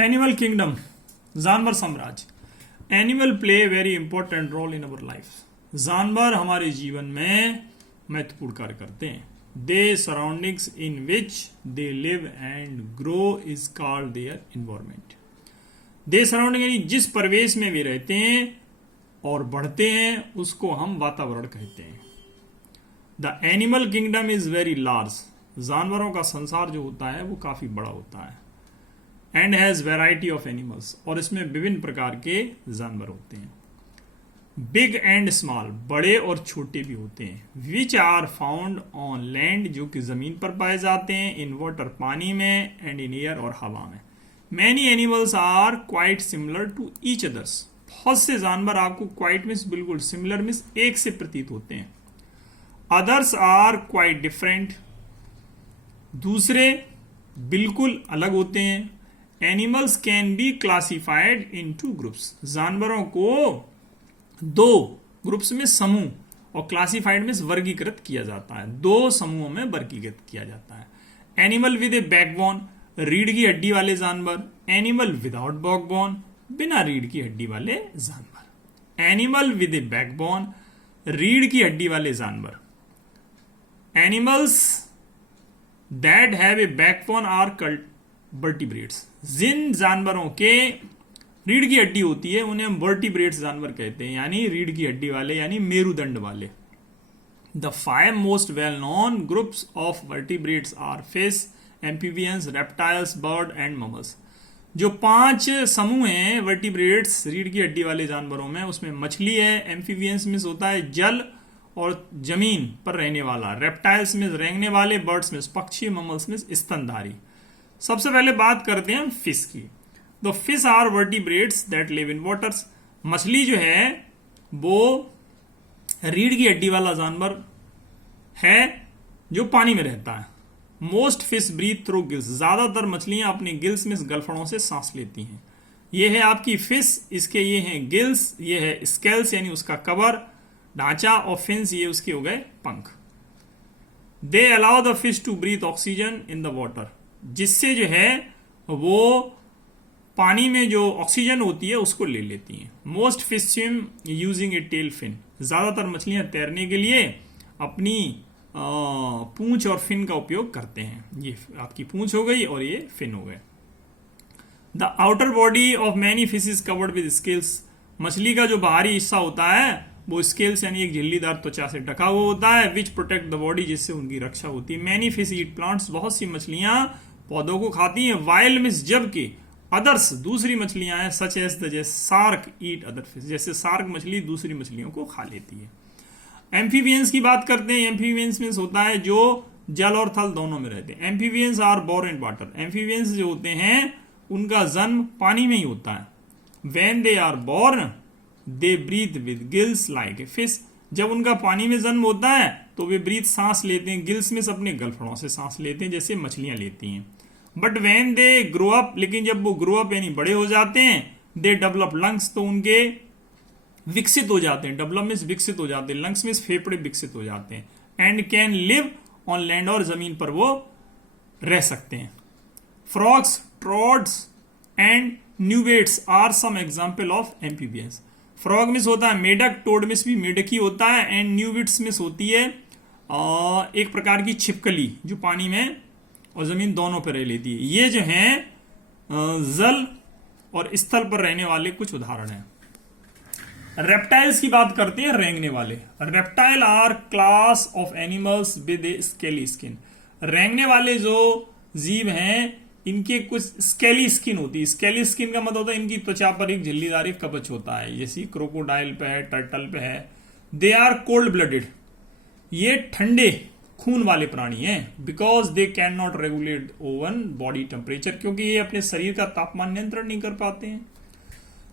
Animal kingdom, जानवर साम्राज्य। Animal play very important role in our life. जानवर हमारे जीवन में महत्वपूर्ण कार्य करते हैं। They surroundings in which they live and grow is called their environment. They surrounding यानी जिस परिवेश में वे रहते हैं और बढ़ते हैं उसको हम वातावरण कहते हैं। The animal kingdom is very large. जानवरों का संसार जो होता है वो काफी बड़ा होता है। And has variety of animals, और इसमें विभिन्न प्रकार के जानवर होते हैं। बिग एंड स्मॉल, बड़े और छोटे भी होते हैं। Which are found on land, जो कि जमीन पर पाए जाते हैं। इन वाटर, पानी में। एंड इन एयर, और हवा में। Many animals are quite similar to each others. बहुत से जानवर आपको क्वाइट मीन्स बिल्कुल, सिमिलर मीन्स एक से प्रतीत होते हैं। अदर्स आर क्वाइट डिफरेंट, दूसरे बिल्कुल अलग होते हैं। Animals can be classified in two groups. जानवरों को दो ग्रुप्स में समूह और क्लासिफाइड में वर्गीकृत किया जाता है। दो समूहों में वर्गीकृत किया जाता है। एनिमल विद ए बैकबोन, रीढ़ की हड्डी वाले जानवर। एनिमल विदाउट बैकबोन, बिना रीढ़ की हड्डी वाले जानवर। एनिमल विद ए बैकबोन, रीढ़ की हड्डी वाले जानवर। Animals that have a backbone are called vertebrates. जिन जानवरों के रीढ़ की हड्डी होती है उन्हें हम वर्टिब्रेट्स जानवर कहते हैं, यानी रीढ़ की हड्डी वाले, यानी मेरुदंड वाले। The 5 most well known groups of vertebrates are fish, amphibians, reptiles, bird and mammals. जो 5 समूह हैं वर्टिब्रेट्स, रीढ़ की हड्डी वाले जानवरों में, उसमें मछली है। एम्फीबियंस में होता है जल और जमीन पर रहने वाला। रेप्टाइल्स में रेंगने वाले। बर्ड्स में पक्षी। ममल्स में स्तनधारी। सबसे पहले बात करते हैं फिश की। The fish are vertebrates that live in waters. मछली जो है वो रीढ़ की हड्डी वाला जानवर है जो पानी में रहता है। Most fish breathe through gills. ज्यादातर मछलियां अपने गिल्स में गलफड़ों से सांस लेती हैं। ये है आपकी फिश, इसके ये हैं गिल्स, ये है स्केल्स यानी उसका कवर ढांचा, और फिन्स ये उसके हो गए पंख। They allow the fish to breathe oxygen in the water, जिससे जो है वो पानी में जो ऑक्सीजन होती है उसको ले लेती हैं। Most fish swim using a tail fin. ज्यादातर मछलियां तैरने के लिए अपनी पूंछ और फिन का उपयोग करते हैं। ये आपकी पूंछ हो गई और ये फिन हो गए। The outer body of many fish is covered with scales. मछली का जो बाहरी हिस्सा होता है वो स्केल्स यानी एक झिल्लीदार त्वचा से ढका हुआ होता है। विच प्रोटेक्ट द बॉडी, जिससे उनकी रक्षा होती है। मैनी फिश ईट प्लांट्स। बहुत सी मछलियां पौधों को खाती हैं। वाइल्ड मिस, जबकि अदर्स दूसरी मछलियां हैं सच एज द जैसे सार्क ईट अदर फिश, जैसे सार्क मछली दूसरी मछलियों को खा लेती है। एम्फीबियंस की बात करते हैं। एम्फीबियंस मीन्स होता है जो जल और थल दोनों में रहते हैं। Amphibians are born in water. Amphibians जो होते हैं उनका जन्म पानी में ही होता है। When they are born they breathe with gills like a fish. जब उनका पानी में जन्म होता है तो वे ब्रीथ सांस लेते हैं, गिल्स में अपने गलफड़ों से सांस लेते हैं जैसे मछलियां लेती हैं। But when they grow up, लेकिन जब वो ग्रो अप यानी बड़े हो जाते हैं, दे डेवलप लंग्स, तो उनके विकसित हो जाते हैं। डेवलप मीन्स विकसित हो जाते हैं, लंग्स मीन्स फेफड़े विकसित हो जाते हैं। And can live on land, और जमीन पर वो रह सकते हैं। Frogs, toads and newts are some example of amphibians. Frog means होता है मेढक, टोड मिस भी मेढक ही होता है। एंड न्यूविट्स मिस होती है एक प्रकार की छिपकली जो पानी में और जमीन दोनों पर रह लेती है। ये जो है जल और स्थल पर रहने वाले कुछ उदाहरण हैं। रेप्टाइल्स की बात करते हैं, रेंगने वाले। Reptile are class of animals with a scaly skin. रेंगने वाले जो जीव हैं इनके कुछ स्केली स्किन होती है। स्केली स्किन का मतलब होता है इनकी त्वचा पर एक झिल्लीदार एक कवच होता है, जैसे क्रोकोडाइल पे है, टर्टल पे है। They are cold blooded. ये ठंडे खून वाले प्राणी हैं। Because they can not regulate own body temperature, क्योंकि ये अपने शरीर का तापमान नियंत्रण नहीं कर पाते हैं।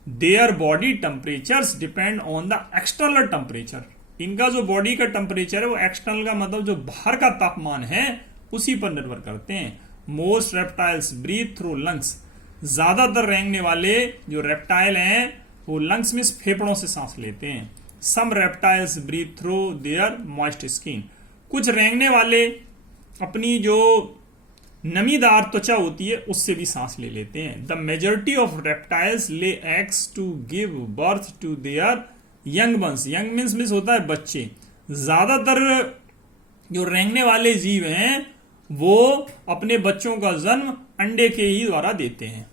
Their body temperatures depend on the external temperature. इनका जो बॉडी का टेम्परेचर है वो एक्सटर्नल का मतलब जो बाहर का तापमान है उसी पर निर्भर करते हैं। Most reptiles breathe through lungs. ज्यादातर रेंगने वाले जो रेप्टाइल हैं वो लंग्स में फेफड़ों से सांस लेते हैं। Some reptiles breathe through their moist skin. कुछ रेंगने वाले अपनी जो नमीदार त्वचा होती है उससे भी सांस ले लेते हैं। The majority of reptiles lay eggs to give birth to their young ones. Young means होता है बच्चे। ज्यादातर जो रेंगने वाले जीव हैं वो अपने बच्चों का जन्म अंडे के ही द्वारा देते हैं।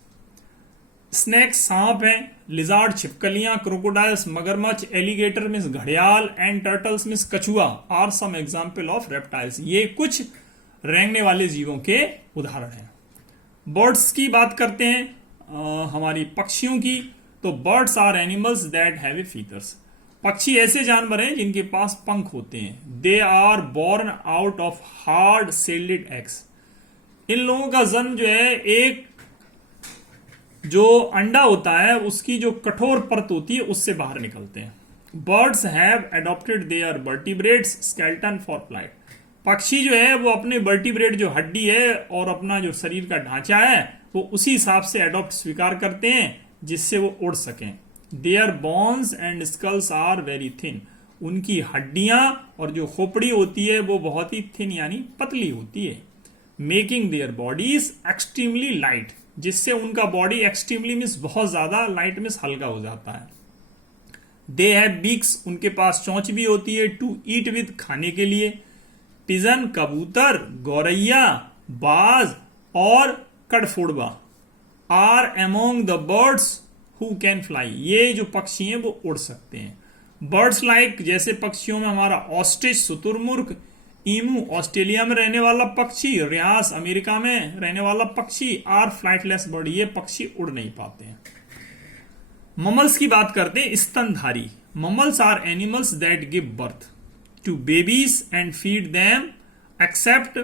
स्नेक्स सांप हैं, लिजार्ड छिपकलियां, क्रोकोडाइल्स मगरमच्छ, एलिगेटर मीन्स घड़ियाल एंड टर्टल्स मीन्स कछुआ are some example of reptiles. ये कुछ रेंगने वाले जीवों के उदाहरण हैं। बर्ड्स की बात करते हैं हमारी पक्षियों की, तो birds are animals that have feathers. पक्षी ऐसे जानवर हैं जिनके पास पंख होते हैं। They are born out of hard shelled eggs. इन लोगों का जन्म जो है एक जो अंडा होता है उसकी जो कठोर परत होती है उससे बाहर निकलते हैं। Birds have adopted their vertebrates skeleton for flight. पक्षी जो है वो अपने वर्टिब्रेट जो हड्डी है और अपना जो शरीर का ढांचा है वो उसी हिसाब से एडॉप्ट स्वीकार करते हैं जिससे वो उड़ सकें। Their bones and skulls are very thin. उनकी हड्डियां और जो खोपड़ी होती है वो बहुत ही थिन यानी पतली होती है। Making their bodies extremely light, जिससे उनका बॉडी एक्सट्रीमली मीन्स बहुत ज्यादा, लाइट मीन्स हल्का हो जाता है। दे हैव बीक्स, उनके पास चोंच भी होती है, टू ईट विद, खाने के लिए। पिजन कबूतर, गौरैया, बाज और कड़फोड़वा are among the birds who can fly. ये जो पक्षी हैं वो उड़ सकते हैं। बर्ड्स लाइक जैसे पक्षियों में हमारा ऑस्ट्रिच शुतुरमुर्ग, ईमू ऑस्ट्रेलिया में रहने वाला पक्षी, रियास अमेरिका में रहने वाला पक्षी आर फ्लाइटलेस बर्ड। ये पक्षी उड़ नहीं पाते हैं। ममल्स की बात करते हैं, स्तनधारी। Mammals are animals that give birth to babies and feed them except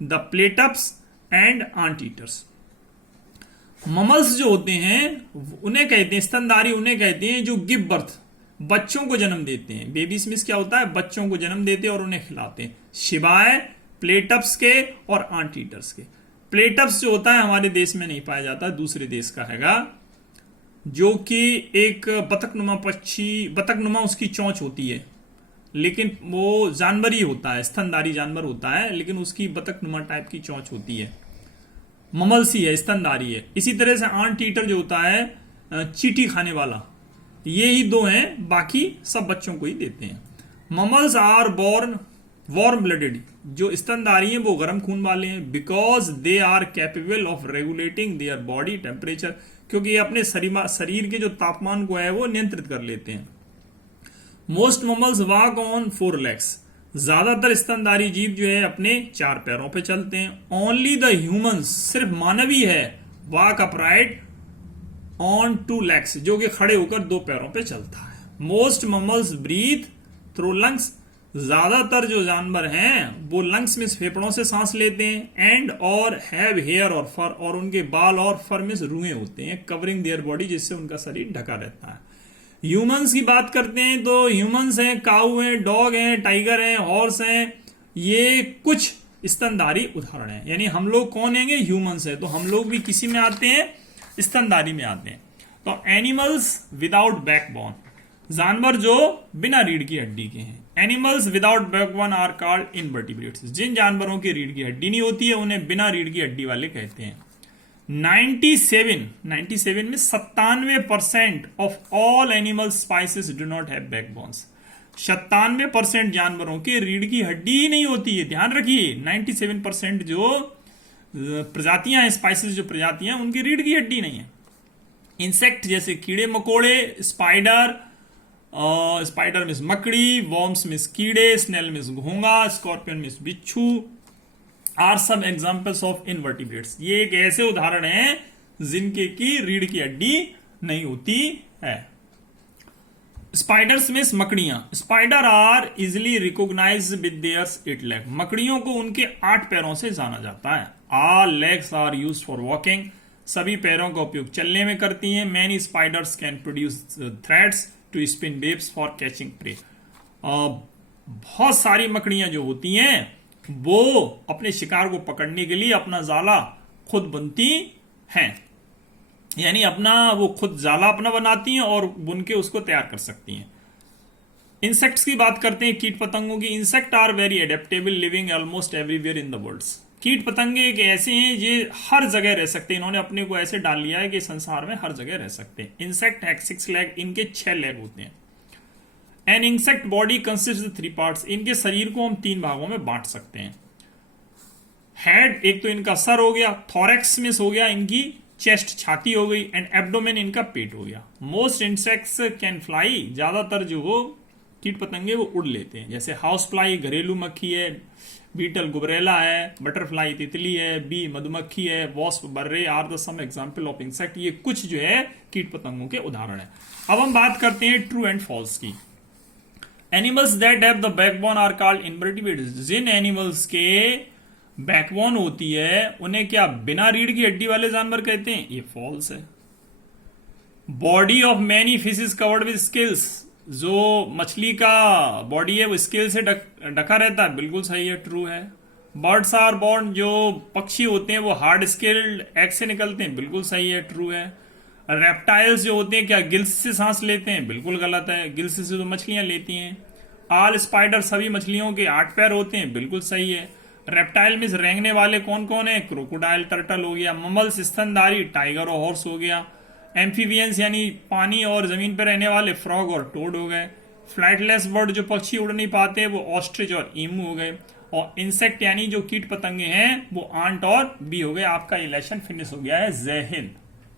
the platypus and anteaters. Mammals जो होते हैं उन्हें कहते हैं, स्तनधारी उन्हें कहते हैं जो गिव बर्थ, बच्चों को जन्म देते हैं। बेबीज मीन्स क्या होता है, बच्चों को जन्म देते हैं और उन्हें खिलाते हैं, शिवाय प्लेटप्स के और आंट ईटर्स के। प्लेटप्स जो होता है हमारे देश में नहीं पाया जाता, दूसरे देश का हैगा, जो कि एक बतखनुमा पक्षी, बतखनुमा उसकी चोंच होती है लेकिन वो जानवर ही होता है, स्तनधारी जानवर होता है लेकिन उसकी बतखनुमा टाइप की चोंच होती है। ममल्सी है, स्तनधारी है। इसी तरह से आंट ईटर जो होता है चींटी खाने वाला, ये ही दो हैं, बाकी सब बच्चों को ही देते हैं। Mammals are born warm blooded. जो स्तनधारी हैं वो गर्म खून वाले हैं, because they are capable of regulating their body temperature, क्योंकि ये अपने शरीर के जो तापमान को है वो नियंत्रित कर लेते हैं। Most mammals walk on 4 legs। ज्यादातर स्तनधारी जीव जो है अपने 4 पैरों पे चलते हैं। ओनली द ह्यूमंस, सिर्फ मानव ही है, वॉक अपराइट ऑन 2 legs, जो कि खड़े होकर 2 पैरों पे चलता है। Most mammals breathe through lungs. ज्यादातर जो जानवर हैं वो लंग्स में फेफड़ों से सांस लेते हैं। एंड और हैव हेयर और फर, और उनके बाल और फर में रुएं होते हैं, कवरिंग देयर बॉडी, जिससे उनका शरीर ढका रहता है। ह्यूमंस की बात करते हैं तो ह्यूमंस हैं, काऊ हैं, डॉग हैं, टाइगर हैं, हॉर्स हैं। ये कुछ स्तनधारी उदाहरण हैं। यानी हम लोग कौन हैंगे, ह्यूमंस है, तो हम लोग भी किसी में आते हैं, स्तनधारी में आते हैं। तो एनिमल्स विदाउट बैकबोन, जानवर जो बिना रीढ़ की हड्डी के हैं। Animals without backbone are called invertebrates. जिन जानवरों की रीढ़ की हड्डी नहीं होती है उन्हें बिना रीढ़ की हड्डी वाले कहते हैं। 97 में 97% of all animal spices do not have backbones. 97% जानवरों की रीढ़ की हड्डी ही नहीं होती है। ध्यान रखिए, 97% जो प्रजातियां हैं, स्पाइसेस जो प्रजातियां हैं, उनकी रीढ़ की हड्डी नहीं है। इंसेक्ट जैसे कीड़े मकोड़े, स्पाइडर मीन्स मकड़ी, वॉर्म्स मीन्स कीड़े, स्नेल मीन्स घोंगा, स्कॉर्पियन मीन्स बिच्छू are some examples of invertebrates. ये एक ऐसे उदाहरण हैं जिनके की रीढ़ की हड्डी नहीं होती है। स्पाइडर्स मीन्स मकड़ियां। Spider are easily recognise with their 8 legs। मकड़ियों को उनके 8 पैरों से जाना जाता है। All legs are used for walking. सभी पैरों का उपयोग चलने में करती हैं। Many spiders can produce threads to spin webs for catching prey. बहुत सारी मकड़ियां जो होती हैं वो अपने शिकार को पकड़ने के लिए अपना जाला खुद बनती हैं, यानी अपना वो खुद जाला अपना बनाती हैं और बुन के उसको तैयार कर सकती हैं। इंसेक्ट्स की बात करते हैं, कीट पतंगों की। Insect are very adaptable, living almost everywhere in the world. कीट पतंगे एक ऐसे हैं ये हर जगह रह सकते हैं, इन्होंने अपने को ऐसे डाल लिया है कि संसार में हर जगह रह सकते हैं। इंसेक्ट हैव 6 लेग, इनके 6 लेग होते हैं। An insect body consist 3 parts, इनके शरीर को हम 3 भागों में बांट सकते हैं। हेड, एक तो इनका सर हो गया, थोरेक्स में हो गया इनकी चेस्ट छाती हो गई, एंड एब्डोमेन इनका पेट हो गया। मोस्ट इंसेक्ट्स कैन फ्लाई, ज्यादातर जो वो कीट पतंगे वो उड़ लेते हैं, जैसे हाउस फ्लाई घरेलू मक्खी है, बीटल गुबरेला है, बटरफ्लाई तितली है, बी मधुमक्खी है, वॉस्प बर्रे are the some example of insect. ये कुछ जो है कीट पतंगों के उदाहरण है। अब हम बात करते हैं ट्रू एंड फॉल्स की। Animals that have the backbone are called invertebrates, जिन एनिमल्स के बैकबोन होती है उन्हें क्या बिना रीढ़ की हड्डी वाले जानवर कहते हैं? ये फॉल्स है। Body of many fish is covered with skills, जो मछली का बॉडी है वो स्किल से ढका रहता है, बिल्कुल सही है, ट्रू है। बर्ड्स आर बोर्न, जो पक्षी होते हैं वो हार्ड स्किल्ड एग से निकलते हैं, बिल्कुल सही है, ट्रू है। रेप्टाइल्स जो होते हैं क्या गिल्स से सांस लेते हैं? बिल्कुल गलत है, गिल्स से तो मछलियां लेती हैं। ऑल स्पाइडर, सभी मछलियों के 8 पैर होते हैं, बिल्कुल सही है। रेप्टाइल में रेंगने वाले कौन कौन है? क्रोकोडाइल, टर्टल हो गया। ममल्स स्तनधारी, टाइगर और हॉर्स हो गया। एम्फीबियंस यानी पानी और जमीन पर रहने वाले, फ्रॉग और टोड हो गए। फ्लाइटलेस बर्ड, जो पक्षी उड़ नहीं पाते, वो ऑस्ट्रिच और ईमू हो गए। और इंसेक्ट यानी जो कीट पतंगे हैं वो आंट और बी हो गए। आपका ये लेसन फिनिश हो गया है। जय हिंद।